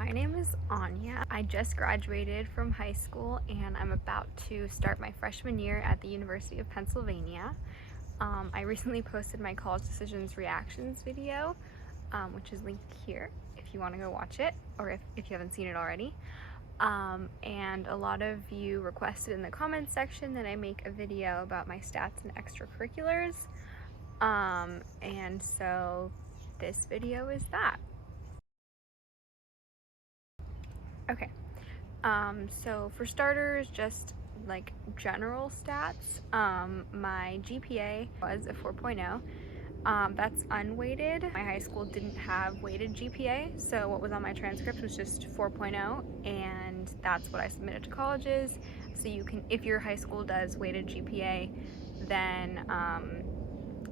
My name is Anya. I just graduated from high school and I'm about to start my freshman year at the University of Pennsylvania. I recently posted my college decisions reactions video, which is linked here if you want to go watch it, or if you haven't seen it already. And a lot of you requested in the comments section that I make a video about my stats and extracurriculars. And so this video is that. Okay, so for starters, just like general stats, my GPA was a 4.0. That's unweighted. My high school didn't have weighted GPA, so what was on my transcript was just 4.0, and that's what I submitted to colleges. So you can, if your high school does weighted GPA, then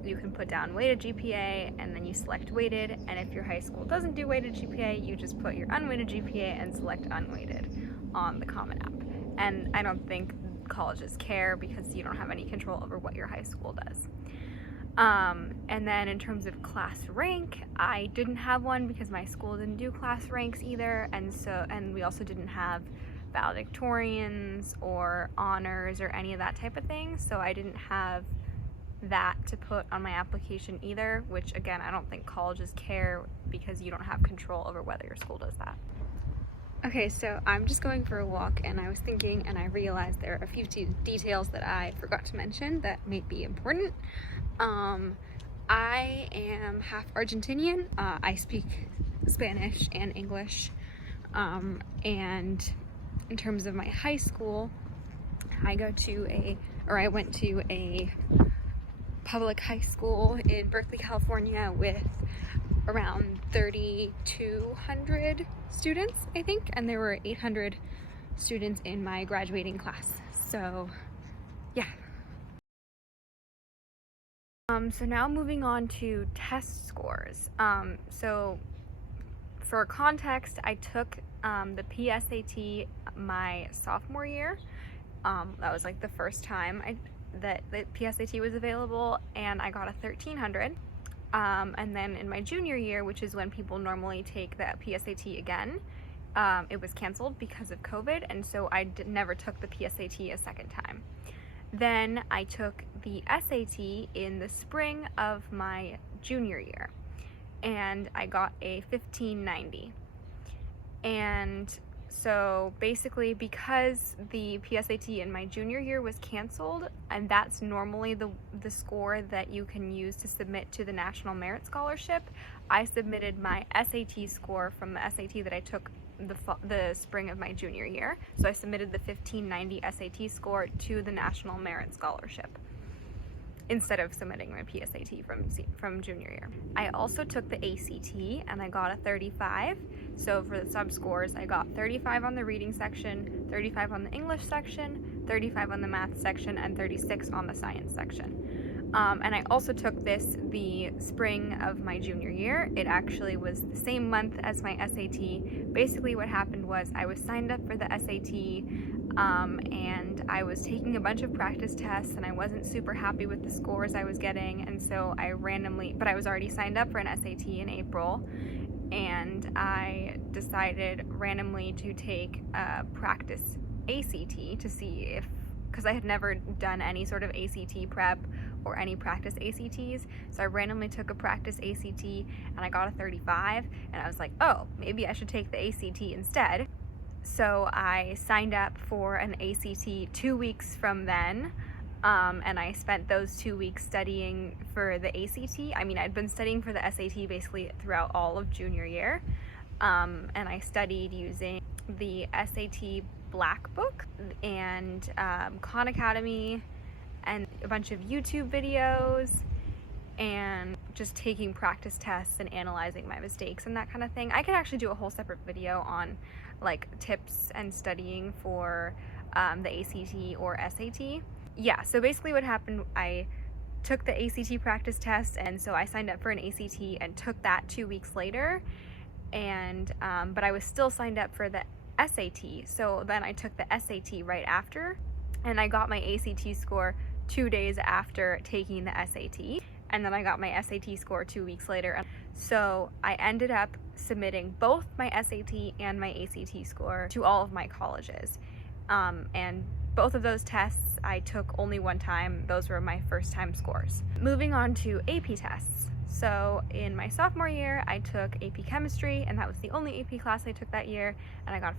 you can put down weighted GPA and then you select weighted, and if your high school doesn't do weighted GPA, you just put your unweighted GPA and select unweighted on the Common App. And I don't think colleges care because you don't have any control over what your high school does. And then in terms of class rank, I didn't have one because my school didn't do class ranks either, and we also didn't have valedictorians or honors or any of that type of thing, so I didn't have that to put on my application either, which again, I don't think colleges care because you don't have control over whether your school does that. Okay, so I'm just going for a walk and I was thinking, and I realized there are a few details that I forgot to mention that may be important. I am half Argentinian. I speak Spanish and English, and in terms of my high school, I went to a public high school in Berkeley, California with around 3,200 students, I think, and there were 800 students in my graduating class. So yeah. So now moving on to test scores. So for context, I took the PSAT my sophomore year. That was like the first time that the PSAT was available, and I got a 1300. And then in my junior year, which is when people normally take the PSAT again, it was canceled because of COVID, and so I never took the PSAT a second time. Then I took the SAT in the spring of my junior year, and I got a 1590. And so basically, because the PSAT in my junior year was canceled, and that's normally the score that you can use to submit to the National Merit Scholarship, I submitted my SAT score from the SAT that I took the spring of my junior year. So I submitted the 1590 SAT score to the National Merit Scholarship instead of submitting my PSAT from junior year. I also took the ACT and I got a 35. So for the sub scores, I got 35 on the reading section, 35 on the English section, 35 on the math section, and 36 on the science section. And I also took this the spring of my junior year. It actually was the same month as my SAT. Basically what happened was I was signed up for the SAT, and I was taking a bunch of practice tests and I wasn't super happy with the scores I was getting, and so but I was already signed up for an SAT in April, and I decided randomly to take a practice ACT to see because I had never done any sort of ACT prep or any practice ACTs, so I randomly took a practice ACT and I got a 35, and I was like, oh, maybe I should take the ACT instead. So I signed up for an ACT 2 weeks from then, and I spent those 2 weeks studying for the ACT. I mean, I'd been studying for the SAT basically throughout all of junior year, and I studied using the SAT Black Book and Khan Academy and a bunch of YouTube videos, and just taking practice tests and analyzing my mistakes and that kind of thing. I could actually do a whole separate video on like tips and studying for the ACT or SAT. Yeah, so basically what happened, I took the ACT practice test, and so I signed up for an ACT and took that 2 weeks later, and but I was still signed up for the SAT, so then I took the SAT right after, and I got my ACT score 2 days after taking the SAT, and then I got my SAT score 2 weeks later. So I ended up submitting both my SAT and my ACT score to all of my colleges. And both of those tests I took only one time. Those were my first time scores. Moving on to AP tests. So in my sophomore year, I took AP Chemistry, and that was the only AP class I took that year, and I got a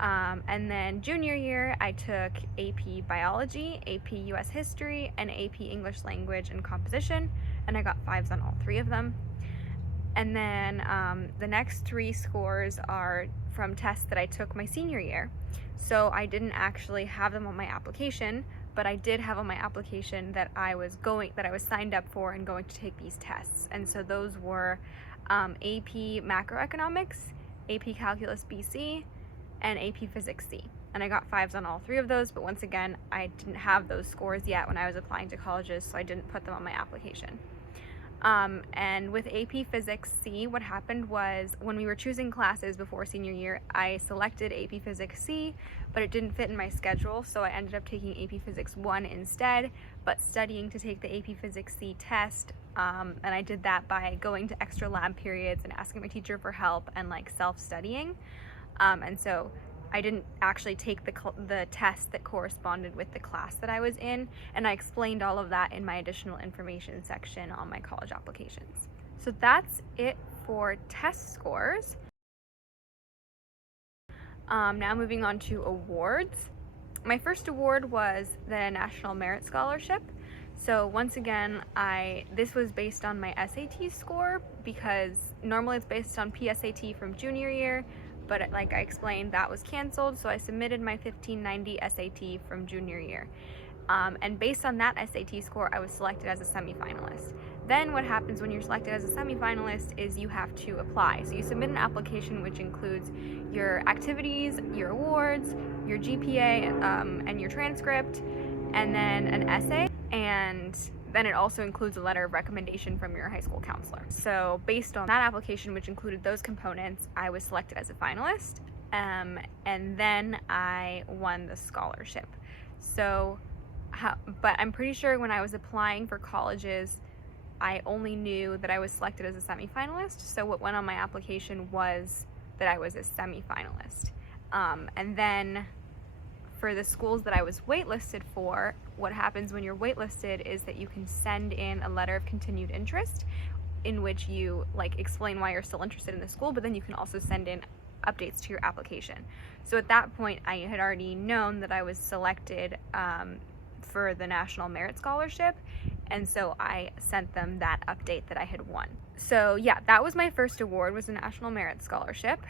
5. And then junior year, I took AP Biology, AP US History, and AP English Language and Composition, and I got 5s on all 3 of them. And then the next 3 scores are from tests that I took my senior year. So I didn't actually have them on my application, but I did have on my application that I was signed up for and going to take these tests. And so those were AP Macroeconomics, AP Calculus BC, and AP Physics C. And I got 5s on all 3 of those, but once again, I didn't have those scores yet when I was applying to colleges, so I didn't put them on my application. And with AP Physics C, what happened was when we were choosing classes before senior year, I selected AP Physics C, but it didn't fit in my schedule, so I ended up taking AP Physics 1 instead, but studying to take the AP Physics C test, and I did that by going to extra lab periods and asking my teacher for help and like self-studying. And so I didn't actually take the test that corresponded with the class that I was in, and I explained all of that in my additional information section on my college applications. So that's it for test scores. Now moving on to awards. My first award was the National Merit Scholarship. So once again, this was based on my SAT score, because normally it's based on PSAT from junior year, but like I explained, that was canceled, so I submitted my 1590 SAT from junior year. And based on that SAT score, I was selected as a semifinalist. Then what happens when you're selected as a semifinalist is you have to apply. So you submit an application which includes your activities, your awards, your GPA, and your transcript, and then an essay, and then it also includes a letter of recommendation from your high school counselor. So based on that application, which included those components, I was selected as a finalist, and then I won the scholarship. But I'm pretty sure when I was applying for colleges, I only knew that I was selected as a semifinalist, so what went on my application was that I was a semifinalist. And then for the schools that I was waitlisted for, what happens when you're waitlisted is that you can send in a letter of continued interest in which you like explain why you're still interested in the school, but then you can also send in updates to your application. So at that point, I had already known that I was selected for the National Merit Scholarship, and so I sent them that update that I had won. So yeah, that was my first award, was the National Merit Scholarship.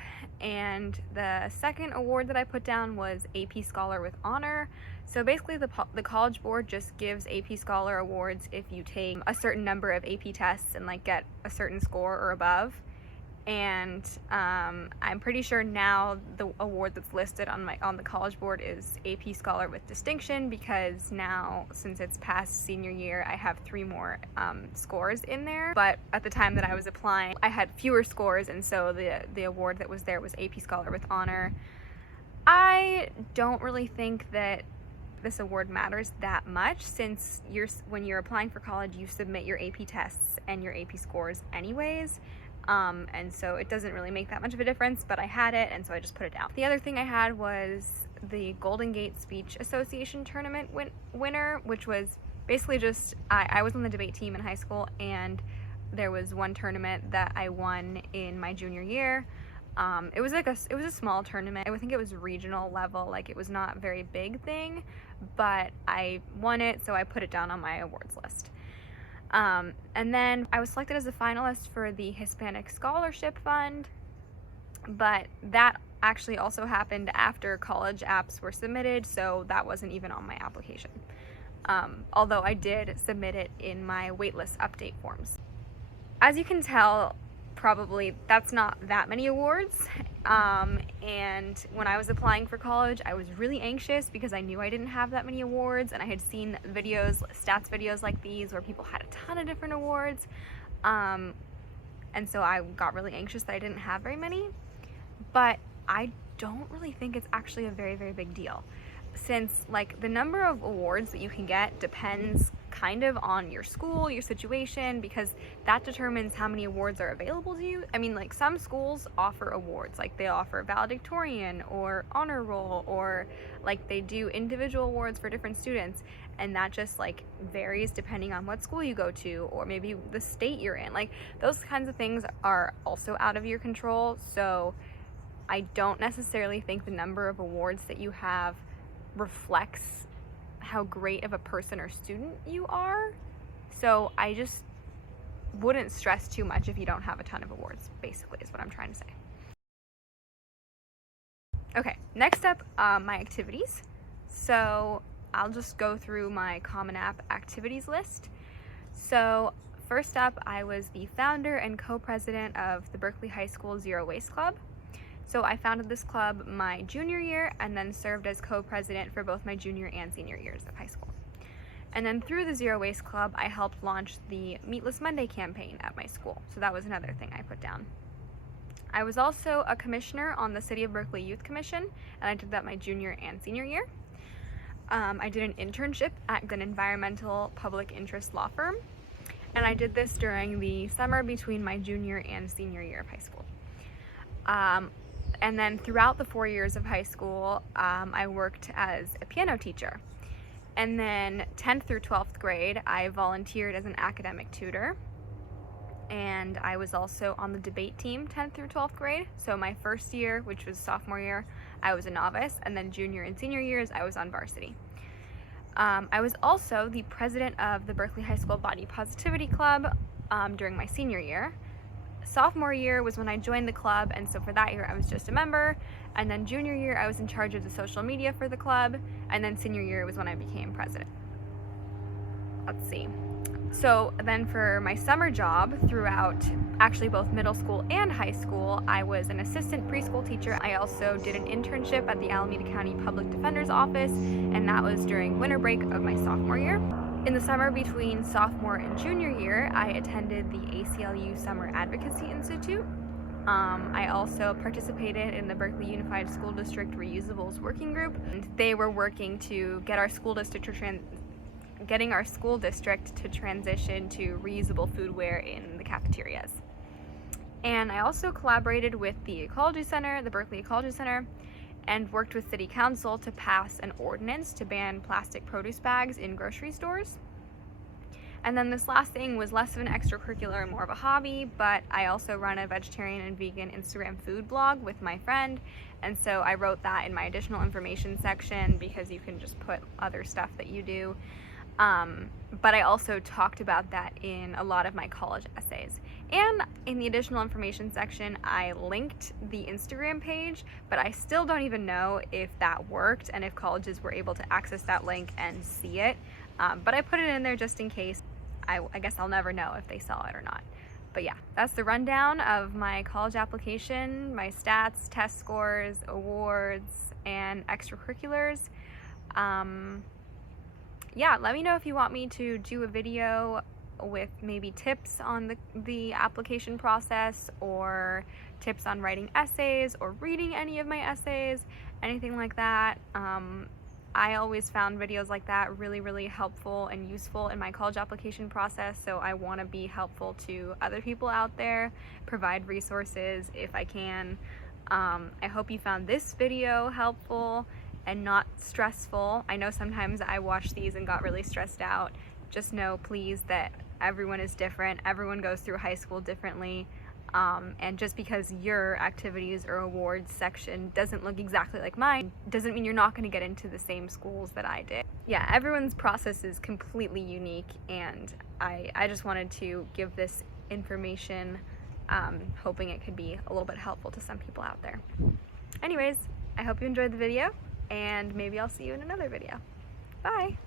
And the second award that I put down was AP Scholar with Honor. So basically the College Board just gives AP Scholar awards if you take a certain number of AP tests and like get a certain score or above. And I'm pretty sure now the award that's listed on the College Board is AP Scholar with Distinction, because now, since it's past senior year, I have 3 more scores in there. But at the time that I was applying, I had fewer scores, and so the award that was there was AP Scholar with Honor. I don't really think that this award matters that much, since when you're applying for college, you submit your AP tests and your AP scores anyways. And so it doesn't really make that much of a difference, but I had it, and so I just put it down. The other thing I had was the Golden Gate Speech Association tournament winner, which was basically just, I was on the debate team in high school, and there was one tournament that I won in my junior year. It was a small tournament. I think it was regional level, like it was not a very big thing, but I won it, so I put it down on my awards list. And then I was selected as a finalist for the Hispanic Scholarship Fund, but that actually also happened after college apps were submitted, so that wasn't even on my application. Although I did submit it in my waitlist update forms. As you can tell, probably that's not that many awards, and when I was applying for college, I was really anxious because I knew I didn't have that many awards, and I had seen stats videos like these where people had a ton of different awards, and so I got really anxious that I didn't have very many. But I don't really think it's actually a very, very big deal, since like the number of awards that you can get depends kind of on your school, your situation, because that determines how many awards are available to you. I mean, like, some schools offer awards, like they offer valedictorian or honor roll, or like they do individual awards for different students, and that just like varies depending on what school you go to, or maybe the state you're in. Like, those kinds of things are also out of your control. So I don't necessarily think the number of awards that you have reflects how great of a person or student you are. So I just wouldn't stress too much if you don't have a ton of awards, basically, is what I'm trying to say. Okay, next up, my activities. So I'll just go through my Common App activities list. So first up, I was the founder and co-president of the Berkeley High School Zero Waste Club. So I founded this club my junior year and then served as co-president for both my junior and senior years of high school. And then through the Zero Waste Club, I helped launch the Meatless Monday campaign at my school. So that was another thing I put down. I was also a commissioner on the City of Berkeley Youth Commission, and I did that my junior and senior year. I did an internship at an environmental public interest law firm, and I did this during the summer between my junior and senior year of high school. And then throughout the 4 years of high school, I worked as a piano teacher. And then 10th through 12th grade, I volunteered as an academic tutor. And I was also on the debate team 10th through 12th grade. So my first year, which was sophomore year, I was a novice. And then junior and senior years, I was on varsity. I was also the president of the Berkeley High School Body Positivity Club during my senior year. Sophomore year was when I joined the club, and so for that year I was just a member, and then junior year I was in charge of the social media for the club, and then senior year was when I became president. Let's see. So then for my summer job throughout actually both middle school and high school, I was an assistant preschool teacher. I also did an internship at the Alameda County Public Defender's Office, and that was during winter break of my sophomore year. In the summer between sophomore and junior year, I attended the ACLU Summer Advocacy Institute. I also participated in the Berkeley Unified School District Reusables Working Group. And they were working to get our school district to transition to reusable foodware in the cafeterias. And I also collaborated with the Ecology Center, the Berkeley Ecology Center, and worked with City Council to pass an ordinance to ban plastic produce bags in grocery stores. And then this last thing was less of an extracurricular and more of a hobby, but I also run a vegetarian and vegan Instagram food blog with my friend, and so I wrote that in my additional information section because you can just put other stuff that you do. But I also talked about that in a lot of my college essays. And in the additional information section, I linked the Instagram page, but I still don't even know if that worked and if colleges were able to access that link and see it. But I put it in there just in case. I guess I'll never know if they saw it or not. But yeah, that's the rundown of my college application, my stats, test scores, awards, and extracurriculars. Yeah, let me know if you want me to do a video with maybe tips on the application process, or tips on writing essays, or reading any of my essays, anything like that. I always found videos like that really, really helpful and useful in my college application process, so I want to be helpful to other people out there, provide resources if I can. I hope you found this video helpful and not stressful. I know sometimes I watched these and got really stressed out. Just know, please, that everyone is different. Everyone goes through high school differently. And just because your activities or awards section doesn't look exactly like mine, doesn't mean you're not going to get into the same schools that I did. Yeah, everyone's process is completely unique, and I just wanted to give this information, hoping it could be a little bit helpful to some people out there. Anyways, I hope you enjoyed the video, and maybe I'll see you in another video. Bye!